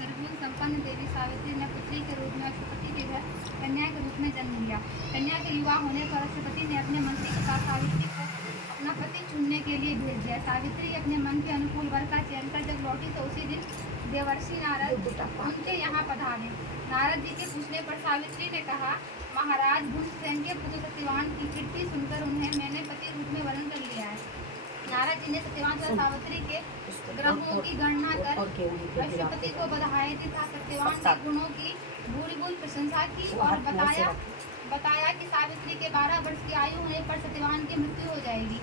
सर्वगुण संपन्न देवी सावित्री ने पुत्री के रूप में अश्वपति के घर कन्या के रूप में जन्म लिया। कन्या के युवा होने पर अश्वपति ने अपने मंत्री के साथ सावित्री को अपना पति चुनने के लिए भेज दिया। सावित्री अपने मन के अनुकूल वर का चयन कर जब लौटी तो उसी दिन देवर्षि नारद उनके यहाँ पधारे। नारद जी के पूछने पर सावित्री ने कहा, महाराज भूषण के पुत्र सत्यवान की कीर्ति सुनकर उन्हें मैंने पति रूप में वरण कर लिया है। नारद जी ने सत्यवान तथा सावित्री के ग्रहों की गणना कर अश्वपति को बधाई तथा सत्यवान के गुणों की भूरी प्रशंसा की और बताया कि सावित्री के 12 वर्ष की आयु होने पर सत्यवान की मृत्यु हो जाएगी।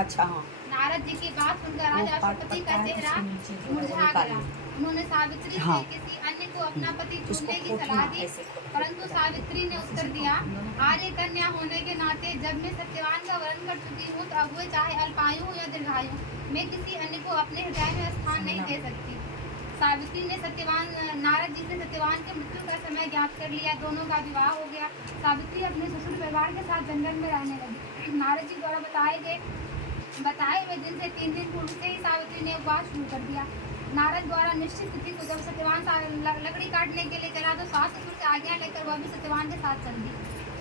अच्छा हाँ। नारद जी की बात सुनकर राजा अश्वपति का चेहरा मुरझा गया। उन्होंने सावित्री से किसी अन्य को अपना पति चुनने की सलाह दी, परंतु सावित्री ने उत्तर दिया, आर्य कन्या होने के नाते जब मैं सत्यवान का वर्ण कर चुकी हूँ तो अब वे चाहे अल्पायु हो या दीर्घायु, मैं किसी अन्य को अपने हृदय में स्थान नहीं दे सकती। सावित्री ने नारद जी से सत्यवान के मृत्यु का समय ज्ञात कर लिया। दोनों का विवाह हो गया। सावित्री अपने ससुर परिवार के साथ जंगल में रहने लगी। नारद जी द्वारा बताए हुए दिन से 3 दिन पूर्व से ही सावित्री ने उपवास शुरू कर दिया। नारद द्वारा निश्चित तिथि को जब सत्यवान लकड़ी काटने के लिए चला तो सास ससुर से आज्ञा लेकर वह भी सत्यवान के साथ चल दी।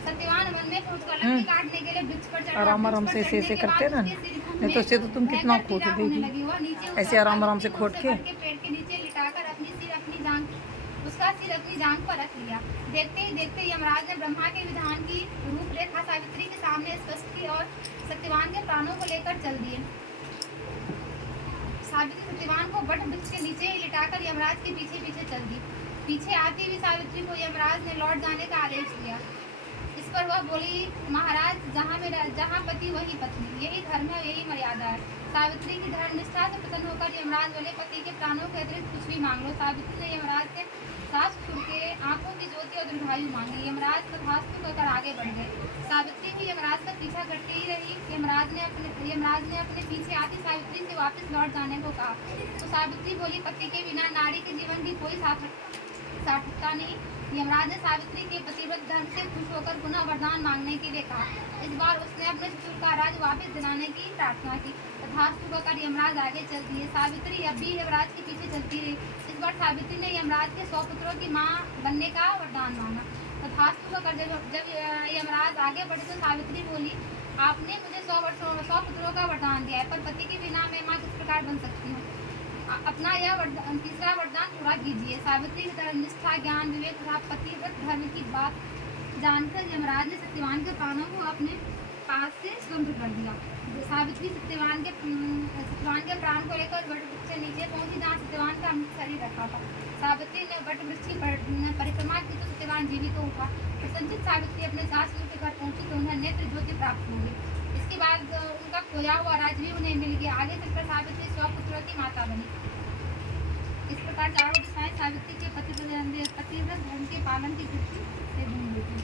सत्यवान वन में पहुंचकर लकड़ी काटने के लिए वृक्ष पर चढ़ा। आराम से ऐसे करते ना, नहीं तो इससे तो तुम कितना खोद देगी। ऐसे आराम से खोद के पेड़ के नीचे लिटाकर उसका सिर अपनी जांघ पर रख लिया। देखते ही देखते यमराज ने ब्रह्मा के विधान की रूपरेखा सावित्री के सामने स्पष्ट की और सत्यवान के प्राणों को लेकर चल दिए। सावित्री सत्यवान को वट वृक्ष के नीचे लिटाकर यमराज के पीछे पीछे चल दी। पीछे आती हुई सावित्री को यमराज ने लौट जाने का आदेश दिया। इस पर वह बोली, महाराज जहाँ पति वही पत्नी, यही धर्म है, यही मर्यादा है। सावित्री की धर्मनिष्ठा से प्रसन्न होकर यमराज बोले, पति के प्राणों के अतिरिक्त कुछ भी मांग लो। सावित्री ने यमराज से सास ससुर के आंखों की ज्योति और दीर्घायु मांगी। यमराज तथास्तु कहकर आगे बढ़ गए। सावित्री भी यमराज का पीछा करती ही रही। यमराज ने अपने पीछे आती सावित्री से वापस लौट जाने को कहा तो सावित्री बोली, पति के बिना नारी के जीवन की कोई सार्थकता नहीं। यमराज ने सावित्री के पतिव्रत धर्म से खुश होकर पुनः वरदान मांगने के लिए कहा। इस बार उसने अपने ससुर का राज वापस दिलाने की प्रार्थना की। तथास्तु कहकर यमराज आगे चल दिए। सावित्री अब भी यमराज के पीछे चलती रही। इस बार सावित्री ने यमराज के 100 पुत्रों की मां बनने का वरदान मांगा। तथास्तु कहकर जब यमराज आगे बढ़े तो सावित्री बोली, आपने मुझे 100 पुत्रों का वरदान दिया है, पर पति के बिना मैं माँ किस प्रकार बन सकती हूँ। अपना यह तीसरा वरदान पूरा कीजिए। सावित्री की धर्मनिष्ठा, ज्ञान, विवेक तथा पतिव्रत धर्म की बात जानकर यमराज ने सत्यवान के प्राणों को अपने पास से स्वतंत्र कर दिया। सावित्री सत्यवान के प्राण को लेकर वट वृक्ष से नीचे पहुंची जहाँ सत्यवान का अमृत शरीर रखा था। सावित्री ने वट वृक्ष की परिक्रमा की तो सत्यवान जीवित तो उठा। प्रसन्नचित सावित्री अपने सास ससुर के घर पहुंची तो उन्हें नेत्र ज्योति प्राप्त हो गई। इसके बाद उनका खोया हुआ राज्य भी उन्हें मिल गया। आगे चलकर सावित्री 100 पुत्रों की माता बनी। इस प्रकार चारों दिशाएं सावित्री के पतिव्रत धर्म के पालन की कीर्ति से गूंज उठी।